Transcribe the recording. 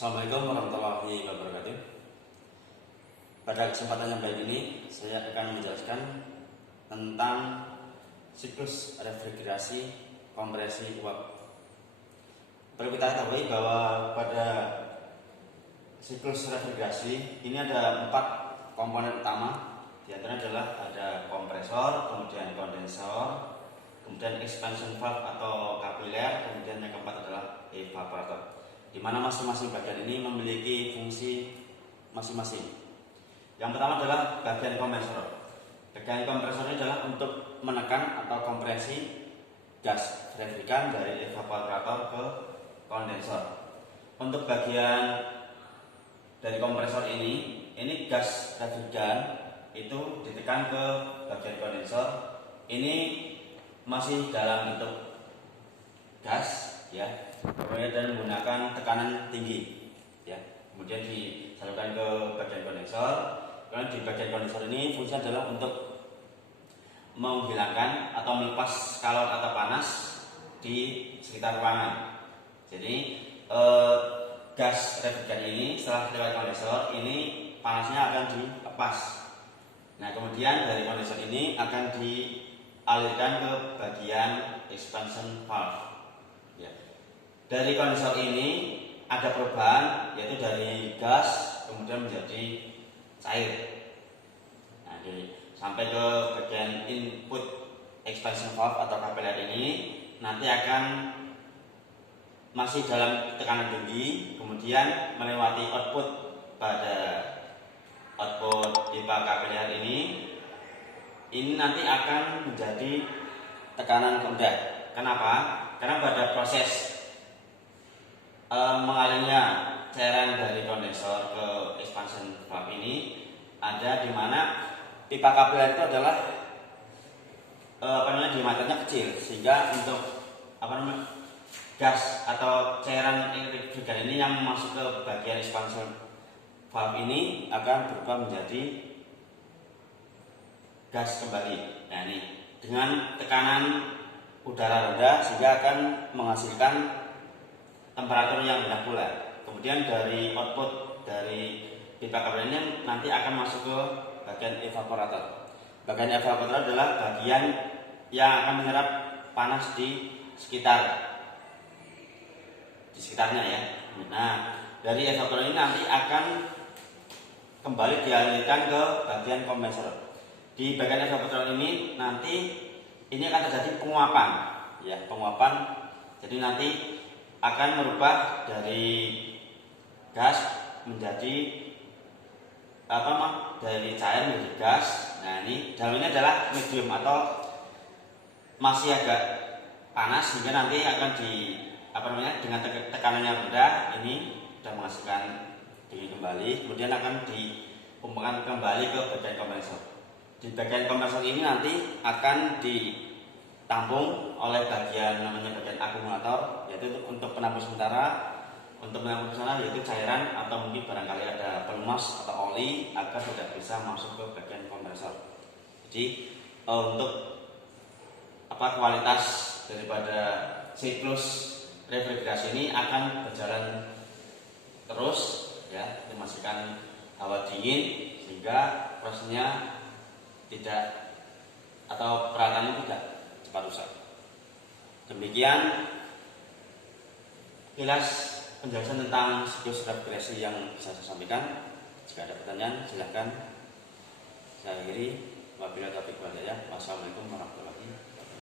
Assalamualaikum warahmatullahi wabarakatuh. Pada kesempatan yang baik ini, saya akan menjelaskan tentang siklus refrigerasi kompresi uap. Perlu kita ketahui bahwa pada siklus refrigerasi ini ada 4 komponen utama. Di antaranya adalah ada kompresor, kemudian kondensor, kemudian expansion valve atau kapiler, kemudian yang keempat adalah evaporator, di mana masing-masing bagian ini memiliki fungsi masing-masing. Yang pertama adalah bagian kompresor. Bagian kompresor ini adalah untuk menekan atau kompresi gas refrigeran dari evaporator ke kondensor. Untuk bagian dari kompresor ini gas refrigeran itu ditekan ke bagian kondensor. Ini masih dalam bentuk gas, ya, dan menggunakan tekanan tinggi, ya. Kemudian disalurkan ke bagian kondensor. Karena di bagian kondensor ini fungsinya adalah untuk menghilangkan atau melepas kalor atau panas di sekitar ruangan. Jadi gas refrigeran ini setelah lewat kondensor ini panasnya akan dilepas. Nah, kemudian dari kondensor ini akan dialirkan ke bagian expansion valve. Ya. Dari kondensor ini ada perubahan, yaitu dari gas kemudian menjadi cair. Nah, sampai ke bagian input expansion valve atau kapiler ini nanti akan masih dalam tekanan tinggi, kemudian melewati output pada output pipa kapiler ini nanti akan menjadi tekanan rendah. Kenapa? Karena pada proses mengalirnya cairan dari kondensor ke expansion valve ini ada di mana pipa kapiler itu adalah diameternya kecil, sehingga untuk gas atau cairan refrigeran ini yang masuk ke bagian expansion valve ini akan berubah menjadi gas kembali. Nah, ini dengan tekanan udara rendah sehingga akan menghasilkan temperatur yang rendah pula. Kemudian dari output dari pipa kapiler ini nanti akan masuk ke bagian evaporator. Bagian evaporator adalah bagian yang akan menyerap panas di sekitarnya, ya. Nah, dari evaporator ini nanti akan kembali dialirkan ke bagian kompresor. Di bagian evaporator ini nanti ini akan terjadi penguapan, ya, penguapan. Jadi nanti akan merubah dari gas menjadi dari cair menjadi gas. Nah, ini dalamnya adalah medium atau masih agak panas, sehingga nanti akan dengan tekanan yang rendah ini sudah menghasilkan dingin kembali, kemudian akan ditumpahkan kembali ke bagian kompresor. Di bagian kompresor ini nanti akan ditampung oleh bagian akumulator, yaitu untuk penampung sementara. Untuk menampung sementara yaitu cairan atau mungkin barangkali ada pelumas atau oli agar tidak bisa masuk ke bagian kompresor. Jadi untuk kualitas daripada siklus refrigerasi ini akan berjalan terus, ya, memastikan hawa dingin sehingga prosesnya tidak atau peralatannya tidak cepat rusak. Demikian kilas penjelasan tentang siklus refrigerasi yang bisa saya sampaikan. Jika ada pertanyaan silahkan. Saya akhiri. Wabillahi taufiq wal hidayah. Wassalamualaikum warahmatullahi wabarakatuh.